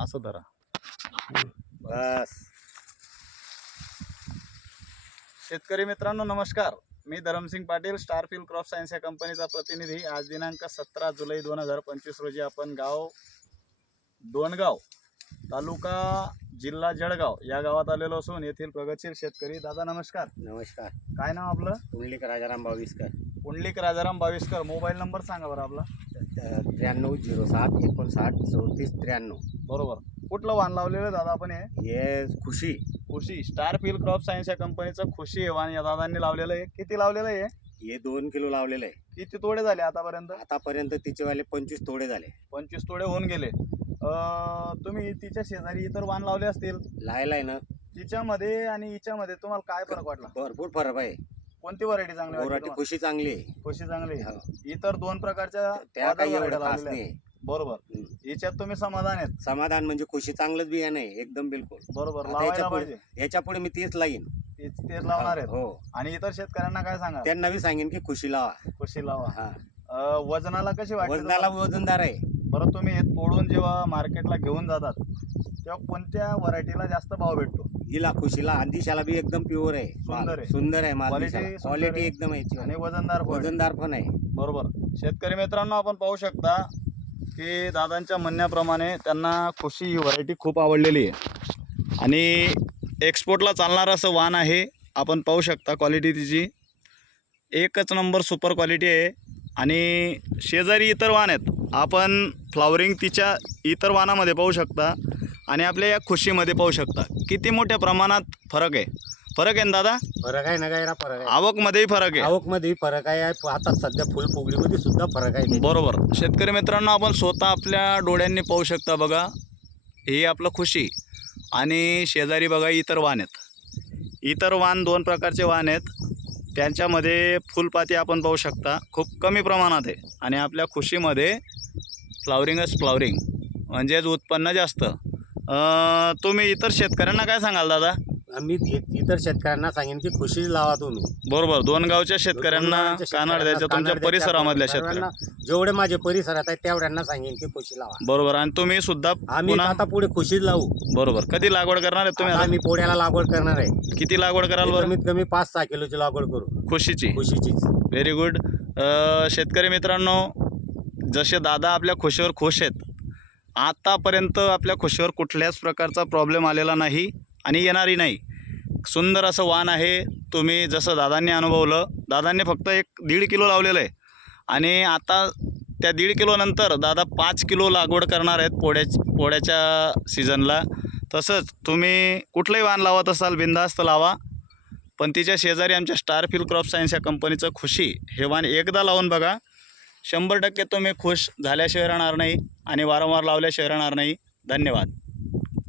असं धरा बस. शेतकरी मित्रांनो नमस्कार, मी धरमसिंग पाटील, स्टारफिल क्रॉप सायन्स या कंपनीचा प्रतिनिधी. आज दिनांक 17 जुलै 2025 रोजी आपण गाव दोनगाव, तालुका जिल्हा जळगाव या गावात आलेलो असून येथील प्रगतशील शेतकरी दादा नमस्कार. नमस्कार. काय नाव आपलं? पुंडलिक राजाराम बाविस्कर. पुंडलिक राजाराम बाविस्कर. मोबाईल नंबर सांगा बरं आपला. 9307593493. बरोबर. कुठलं वाण लावलेलं दादा आपण? हे खुशी खुशी स्टारफिल क्रॉप सायन्स या कंपनीचं खुशी हे वाण या दादांनी लावलेलं आहे. किती लावलेलं आहे? हे 2 किलो लावलेलं आहे. किती तोडे झाले आतापर्यंत? आतापर्यंत तिचेवाले 25 तोडे झाले. 25 तोडे होऊन गेले. तुम्ही तिच्या शेजारी इतर वाण लावले असतील, लायलाय ना. तिच्यामध्ये आणि हिच्यामध्ये तुम्हाला काय फरक वाटला? भरपूर फरक आहे. कोणती व्हरायटी चांगली वाटली बोराटी तुम्हाला? खुशी चांगली आहे. खुशी चांगली आहे. हो. इतर 2 प्रकारच्या त्या काही variety एवढं खास लावलेल्या आहेत. नाही. बरोबर. हिच्यात तुम्ही समाधान आहेत? समाधान म्हणजे खुशी चांगलंच बियाणं आहे एकदम बिलकुल. बरोबर. आता लावायला पाहिजे. याच्या पुढे मी तेच लाईन. तेच लावणार आहेत. हो. आणि इतर शेतकऱ्यांना काय सांगा? त्यांना बी सांगेन की खुशी लावा. खुशी लावा. हा. वजनाला कशी वाटते? वजनाला वजनदार आहे. बरं, तुम्ही हे तोडून जेव्हा मार्केटला घेऊन जातात तेव्हा कोणत्या व्हरायटीला जास्त भाव भेटतो? हिला खुशीला अंदिशाला बी एकदम प्युअर आहे. सुंदर आहे. सुंदर आहे माल. Quality सुंदर क्वालिटी आहे. एकदम आहे. आणि वजनदार पण आहे. वजनदार पण आहे. बरोबर. शेतकरी मित्रांनो आपण पाहू शकता की दादांच्या म्हणण्याप्रमाणे त्यांना खुशी ही व्हरायटी खूप आवडलेली आहे आणि एक्सपोर्टला चालणारं असं वाण आहे. आपण पाहू शकता क्वालिटी तिची एकच नंबर सुपर क्वालिटी आहे. आणि शेजारी इतर वाण आहेत, आपण फ्लावरिंग तिच्या इतर वाणामध्ये पाहू शकता आणि आपल्या या खुशीमध्ये पाहू शकता किती मोठ्या प्रमाणात फरक आहे. फरक आहे ना दादा? फरक आहे ना, काय फरक आहे. आवकमध्येही फरक आहे. आवकमध्ये फरक आहे. आता सध्या फुल फुगडीमध्ये सुद्धा फरक आहे. बरोबर. शेतकरी मित्रांनो आपण स्वतः आपल्या डोळ्यांनी पाहू शकता. बघा, हे आपलं खुशी आणि शेजारी बघा इतर वाण आहेत. इतर वाण 2 प्रकारचे वाण आहेत. त्यांच्यामध्ये फुलपाती आपण पाहू शकता खूप कमी प्रमाणात आहे आणि आपल्या खुशीमध्ये फ्लावरिंगच फ्लावरिंग म्हणजेच उत्पन्न जास्त. तुम्ही इतर शेतकऱ्यांना काय सांगाल दादा? मी इतर शेतकऱ्यांना सांगेन की खुशी लावा तुम्ही. बरोबर. 2 गावच्या शेतकऱ्यांना, कानाड द्यायच्या तुमच्या परिसरामधल्या शेतकऱ्यांना, जेवढे माझे परिसरात आहेत तेवढ्यांना सांगेन की खुशी लावा. बरोबर. आणि तुम्ही सुद्धा आम्ही आता पुढे खुशीच लावू. बरोबर. कधी लागवड करणार आहे तुम्ही? आम्ही पोळ्याला लागवड करणार आहे. किती लागवड कराल बरं? कमीत कमी 5-6 किलोची लागवड करू खुशीची. खुशीचीच. Very good. शेतकरी मित्रांनो, जसे दादा आपल्या खुशीवर खुश आहेत, आतापर्यंत आपल्या खुशीवर कुठल्याच प्रकारचा प्रॉब्लेम आलेला नाही आणि येणारही नाही. सुंदर असं वाण आहे. तुम्ही जसं दादांनी अनुभवलं, दादांनी फक्त 1-1.5 किलो लावलेलं आहे आणि आता त्या 1.5 किलोनंतर दादा 5 किलो लागवड करणार आहेत पोळ्याच्या सीझनला. तसंच तुम्ही कुठलंही वाण लावत असाल बिनधास्त लावा, पण तिच्या शेजारी आमच्या स्टारफिल क्रॉप सायन्स या कंपनीचं खुशी हे वाण एकदा लावून बघा. 100% तुम्ही खुश झाल्याशिवाय राहणार नाही आणि वारंवार लावल्याशिवाय राहणार नाही. धन्यवाद.